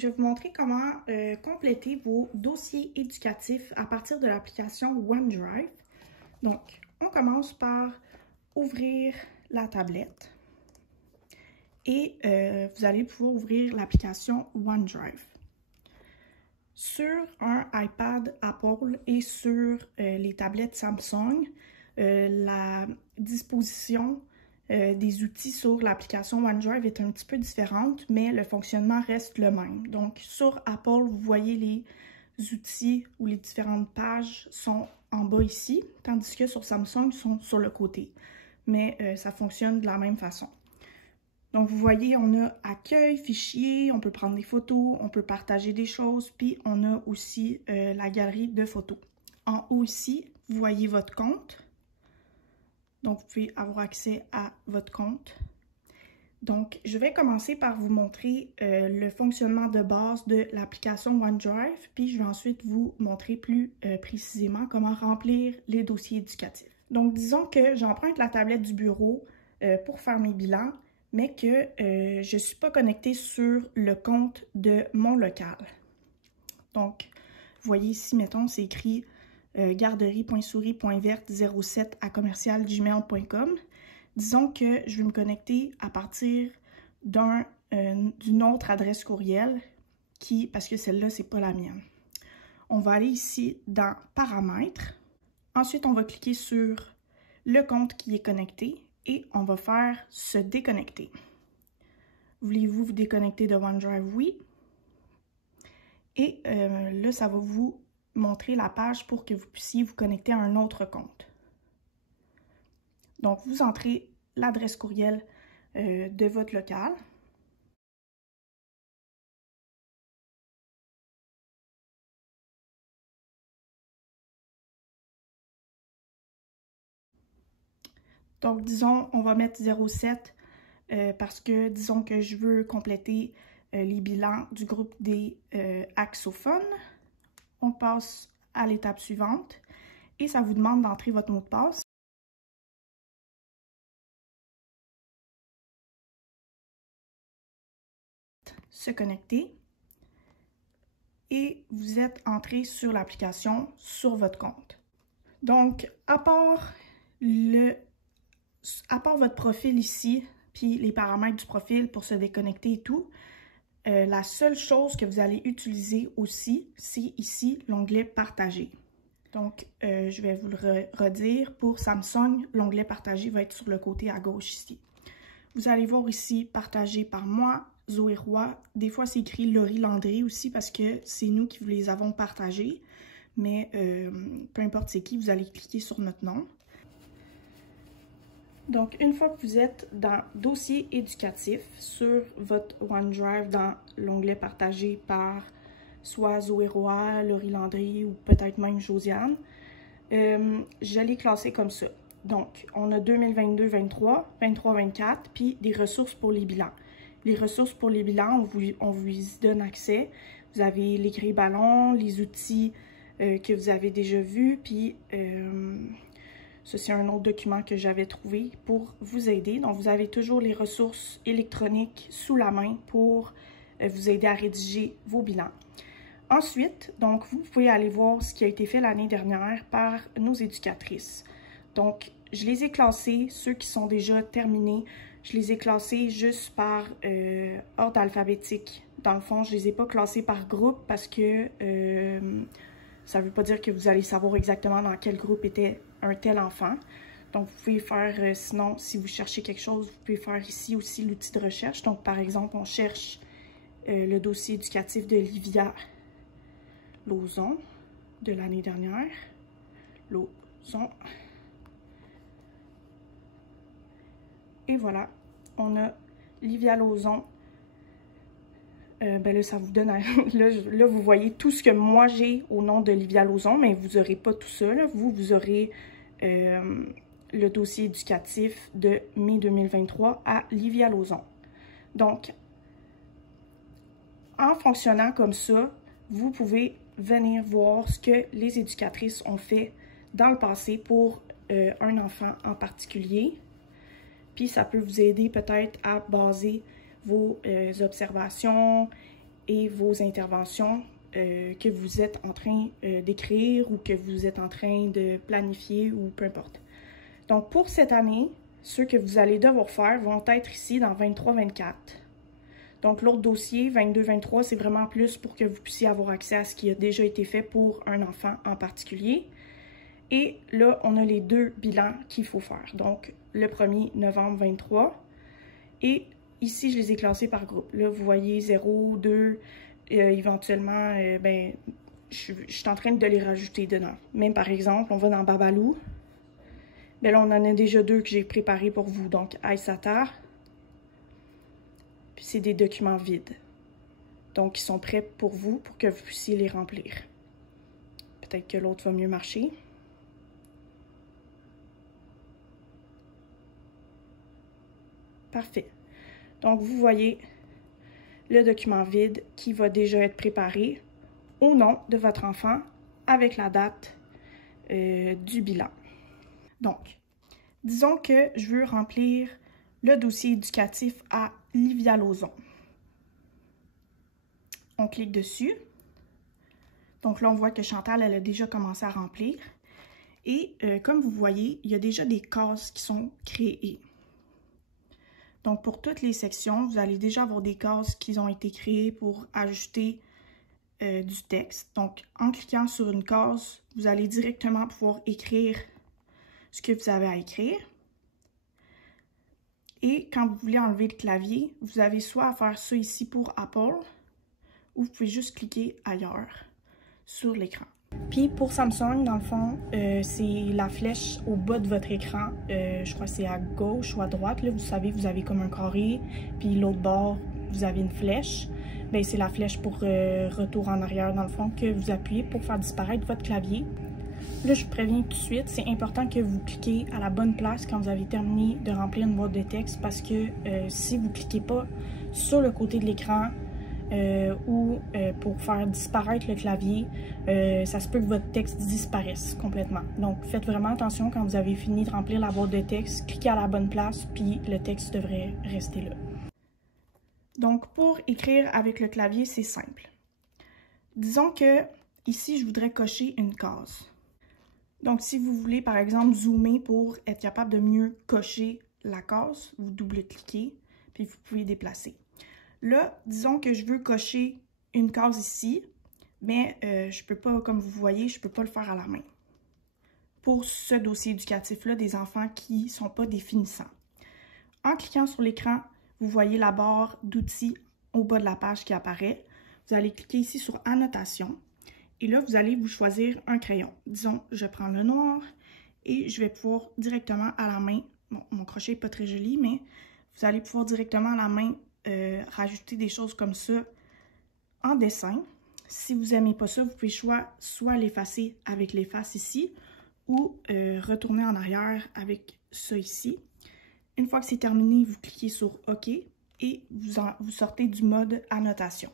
je vais vous montrer comment compléter vos dossiers éducatifs à partir de l'application OneDrive. Donc, on commence par ouvrir la tablette et vous allez pouvoir ouvrir l'application OneDrive. Sur un iPad Apple et sur les tablettes Samsung, la disposition des outils sur l'application OneDrive est un petit peu différente, mais le fonctionnement reste le même. Donc, sur Apple, vous voyez les outils ou les différentes pages sont en bas ici, tandis que sur Samsung, ils sont sur le côté. Mais ça fonctionne de la même façon. Donc, vous voyez, on a accueil, fichier, on peut prendre des photos, on peut partager des choses, puis on a aussi la galerie de photos. En haut ici, vous voyez votre compte. Donc, vous pouvez avoir accès à votre compte. Donc, je vais commencer par vous montrer le fonctionnement de base de l'application OneDrive, puis je vais ensuite vous montrer plus précisément comment remplir les dossiers éducatifs. Donc, disons que j'emprunte la tablette du bureau pour faire mes bilans, mais que je ne suis pas connectée sur le compte de mon local. Donc, vous voyez ici, mettons, c'est écrit garderie.souris.verte07@commercial-gmail.com. Disons que je vais me connecter à partir d'une autre adresse courriel, parce que celle-là, c'est pas la mienne. On va aller ici dans Paramètres. Ensuite, on va cliquer sur le compte qui est connecté et on va faire se déconnecter. Voulez-vous vous déconnecter de OneDrive? Oui. Et là, ça va vous montrer la page pour que vous puissiez vous connecter à un autre compte. Donc, vous entrez l'adresse courriel de votre local. Donc, disons, on va mettre 07 parce que, disons que je veux compléter les bilans du groupe des axophones. On passe à l'étape suivante et ça vous demande d'entrer votre mot de passe. Se connecter et vous êtes entré sur l'application sur votre compte. Donc, à part votre profil ici, puis les paramètres du profil pour se déconnecter et tout, la seule chose que vous allez utiliser aussi, c'est ici l'onglet Partager. Donc, je vais vous le redire. Pour Samsung, l'onglet Partager va être sur le côté à gauche ici. Vous allez voir ici Partager par moi, Zoé Roy. Des fois, c'est écrit Laurie Landry aussi parce que c'est nous qui vous les avons partagés. Mais peu importe c'est qui, vous allez cliquer sur notre nom. Donc, une fois que vous êtes dans Dossier éducatif sur votre OneDrive dans l'onglet Partagé par soit Zoé Roy, Laurie Landry ou peut-être même Josiane, je l'ai classé comme ça. Donc, on a 2022-23, 23-24, puis des ressources pour les bilans. Les ressources pour les bilans, on vous y donne accès. Vous avez les grilles ballons, les outils que vous avez déjà vus, puis ça, c'est un autre document que j'avais trouvé pour vous aider. Donc, vous avez toujours les ressources électroniques sous la main pour vous aider à rédiger vos bilans. Ensuite, donc, vous pouvez aller voir ce qui a été fait l'année dernière par nos éducatrices. Donc, je les ai classés, ceux qui sont déjà terminés, je les ai classés juste par ordre alphabétique. Dans le fond, je ne les ai pas classés par groupe parce que ça ne veut pas dire que vous allez savoir exactement dans quel groupe était un tel enfant. Donc, vous pouvez faire, sinon, si vous cherchez quelque chose, vous pouvez faire ici aussi l'outil de recherche. Donc, par exemple, on cherche le dossier éducatif de Livia Lauzon de l'année dernière. Lauzon. Et voilà, on a Livia Lauzon. Ben là, ça vous donne... là, vous voyez tout ce que moi j'ai au nom de Livia Lauzon, mais vous n'aurez pas tout ça. Là. Vous aurez le dossier éducatif de mai 2023 à Livia Lauzon. Donc, en fonctionnant comme ça, vous pouvez venir voir ce que les éducatrices ont fait dans le passé pour un enfant en particulier. Puis, ça peut vous aider peut-être à baser vos observations et vos interventions que vous êtes en train d'écrire ou que vous êtes en train de planifier ou peu importe. Donc, pour cette année, ceux que vous allez devoir faire vont être ici dans 23-24. Donc, l'autre dossier, 22-23, c'est vraiment plus pour que vous puissiez avoir accès à ce qui a déjà été fait pour un enfant en particulier. Et là, on a les deux bilans qu'il faut faire. Donc, le premier, novembre 23. Et ici, je les ai classés par groupe. Là, vous voyez 0, 2, éventuellement, je suis en train de les rajouter dedans. Même par exemple, on va dans Babalou. Bien là, on en a déjà deux que j'ai préparés pour vous. Donc, Aïssata. Puis c'est des documents vides. Donc, ils sont prêts pour vous, pour que vous puissiez les remplir. Peut-être que l'autre va mieux marcher. Parfait. Donc, vous voyez le document vide qui va déjà être préparé au nom de votre enfant avec la date du bilan. Donc, disons que je veux remplir le dossier éducatif à Livia Lauzon. On clique dessus. Donc là, on voit que Chantal, elle a déjà commencé à remplir. Et comme vous voyez, il y a déjà des cases qui sont créées. Donc, pour toutes les sections, vous allez déjà avoir des cases qui ont été créées pour ajouter du texte. Donc, en cliquant sur une case, vous allez directement pouvoir écrire ce que vous avez à écrire. Et quand vous voulez enlever le clavier, vous avez soit à faire ça ici pour Apple, ou vous pouvez juste cliquer ailleurs sur l'écran. Puis pour Samsung, dans le fond, c'est la flèche au bas de votre écran. Je crois que c'est à gauche ou à droite. Là, vous savez, vous avez comme un carré, puis l'autre bord, vous avez une flèche. Bien, c'est la flèche pour retour en arrière, dans le fond, que vous appuyez pour faire disparaître votre clavier. Là, je vous préviens tout de suite, c'est important que vous cliquez à la bonne place quand vous avez terminé de remplir une boîte de texte parce que si vous ne cliquez pas sur le côté de l'écran pour faire disparaître le clavier, ça se peut que votre texte disparaisse complètement. Donc, faites vraiment attention quand vous avez fini de remplir la boîte de texte, cliquez à la bonne place, puis le texte devrait rester là. Donc, pour écrire avec le clavier, c'est simple. Disons que ici, je voudrais cocher une case. Donc, si vous voulez, par exemple, zoomer pour être capable de mieux cocher la case, vous double-cliquez, puis vous pouvez déplacer. Là, disons que je veux cocher une case ici, mais je ne peux pas, comme vous voyez, je ne peux pas le faire à la main. Pour ce dossier éducatif-là, des enfants qui ne sont pas des finissants. En cliquant sur l'écran, vous voyez la barre d'outils au bas de la page qui apparaît. Vous allez cliquer ici sur « Annotation ». Et là, vous allez vous choisir un crayon. Disons, je prends le noir et je vais pouvoir directement à la main, bon, mon crochet n'est pas très joli, mais vous allez pouvoir directement à la main rajouter des choses comme ça en dessin. Si vous n'aimez pas ça, vous pouvez soit l'effacer avec l'efface ici ou retourner en arrière avec ça ici. Une fois que c'est terminé, vous cliquez sur OK et vous sortez du mode annotation.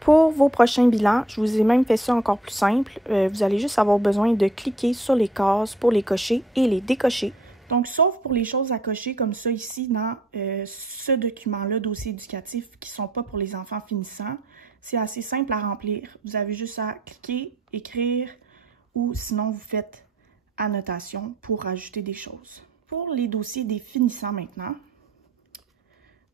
Pour vos prochains bilans, je vous ai même fait ça encore plus simple. Vous allez juste avoir besoin de cliquer sur les cases pour les cocher et les décocher. Donc, sauf pour les choses à cocher comme ça ici dans ce document-là, dossier éducatif, qui ne sont pas pour les enfants finissants, c'est assez simple à remplir. Vous avez juste à cliquer, écrire ou sinon vous faites annotation pour rajouter des choses. Pour les dossiers des finissants maintenant,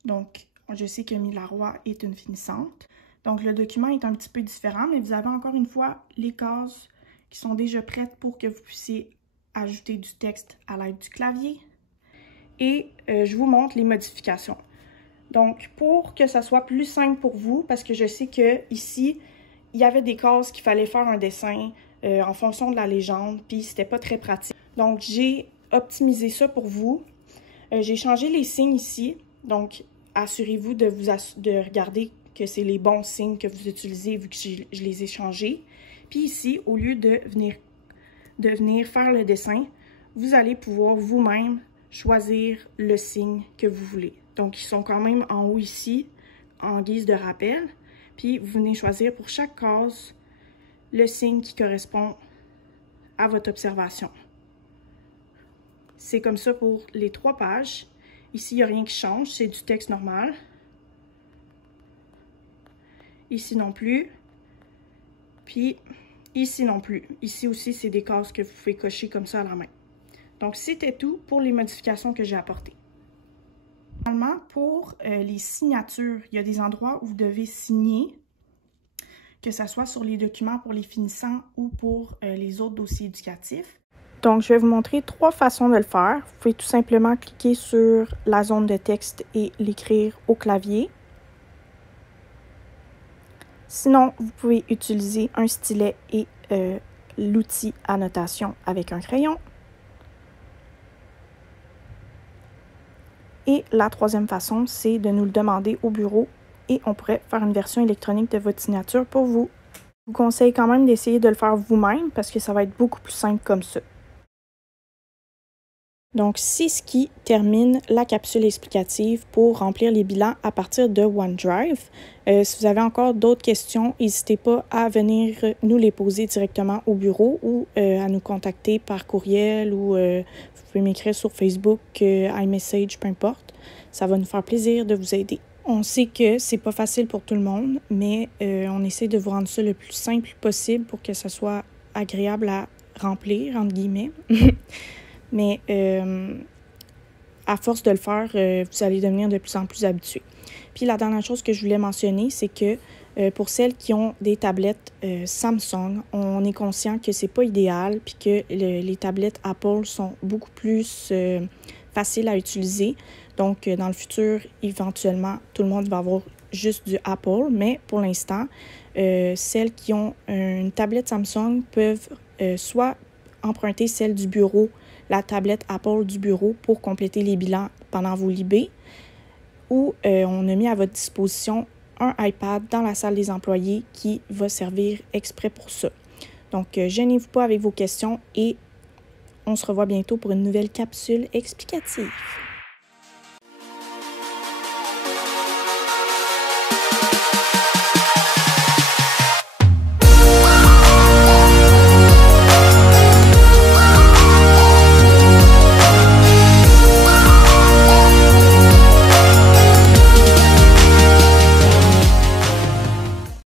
donc je sais que Mila Roy est une finissante. Donc, le document est un petit peu différent, mais vous avez encore une fois les cases qui sont déjà prêtes pour que vous puissiez ajouter du texte à l'aide du clavier. Et je vous montre les modifications. Donc, pour que ça soit plus simple pour vous, parce que je sais que ici, il y avait des cases qu'il fallait faire un dessin en fonction de la légende, puis c'était pas très pratique. Donc, j'ai optimisé ça pour vous. J'ai changé les signes ici, donc assurez-vous de regarder que c'est les bons signes que vous utilisez vu que je les ai changés. Puis ici, au lieu de venir faire le dessin, vous allez pouvoir vous-même choisir le signe que vous voulez. Donc, ils sont quand même en haut ici, en guise de rappel. Puis, vous venez choisir pour chaque case le signe qui correspond à votre observation. C'est comme ça pour les 3 pages. Ici, il n'y a rien qui change, c'est du texte normal. Ici non plus. Puis ici non plus. Ici aussi, c'est des cases que vous pouvez cocher comme ça à la main. Donc, c'était tout pour les modifications que j'ai apportées. Finalement, pour les signatures, il y a des endroits où vous devez signer, que ce soit sur les documents pour les finissants ou pour les autres dossiers éducatifs. Donc, je vais vous montrer 3 façons de le faire. Vous pouvez tout simplement cliquer sur la zone de texte et l'écrire au clavier. Sinon, vous pouvez utiliser un stylet et l'outil annotation avec un crayon. Et la 3e façon, c'est de nous le demander au bureau et on pourrait faire une version électronique de votre signature pour vous. Je vous conseille quand même d'essayer de le faire vous-même parce que ça va être beaucoup plus simple comme ça. Donc, c'est ce qui termine la capsule explicative pour remplir les bilans à partir de OneDrive. Si vous avez encore d'autres questions, n'hésitez pas à venir nous les poser directement au bureau ou à nous contacter par courriel ou vous pouvez m'écrire sur Facebook, iMessage, peu importe. Ça va nous faire plaisir de vous aider. On sait que c'est pas facile pour tout le monde, mais on essaie de vous rendre ça le plus simple possible pour que ça soit agréable à remplir, entre guillemets. Mais à force de le faire, vous allez devenir de plus en plus habitué. Puis la dernière chose que je voulais mentionner, c'est que pour celles qui ont des tablettes Samsung, on est conscient que c'est pas idéal puis que les tablettes Apple sont beaucoup plus faciles à utiliser. Donc, dans le futur, éventuellement, tout le monde va avoir juste du Apple. Mais pour l'instant, celles qui ont une tablette Samsung peuvent soit emprunter celle du bureau, la tablette Apple du bureau pour compléter les bilans pendant vos libés, ou on a mis à votre disposition un iPad dans la salle des employés qui va servir exprès pour ça. Donc, gênez-vous pas avec vos questions et on se revoit bientôt pour une nouvelle capsule explicative.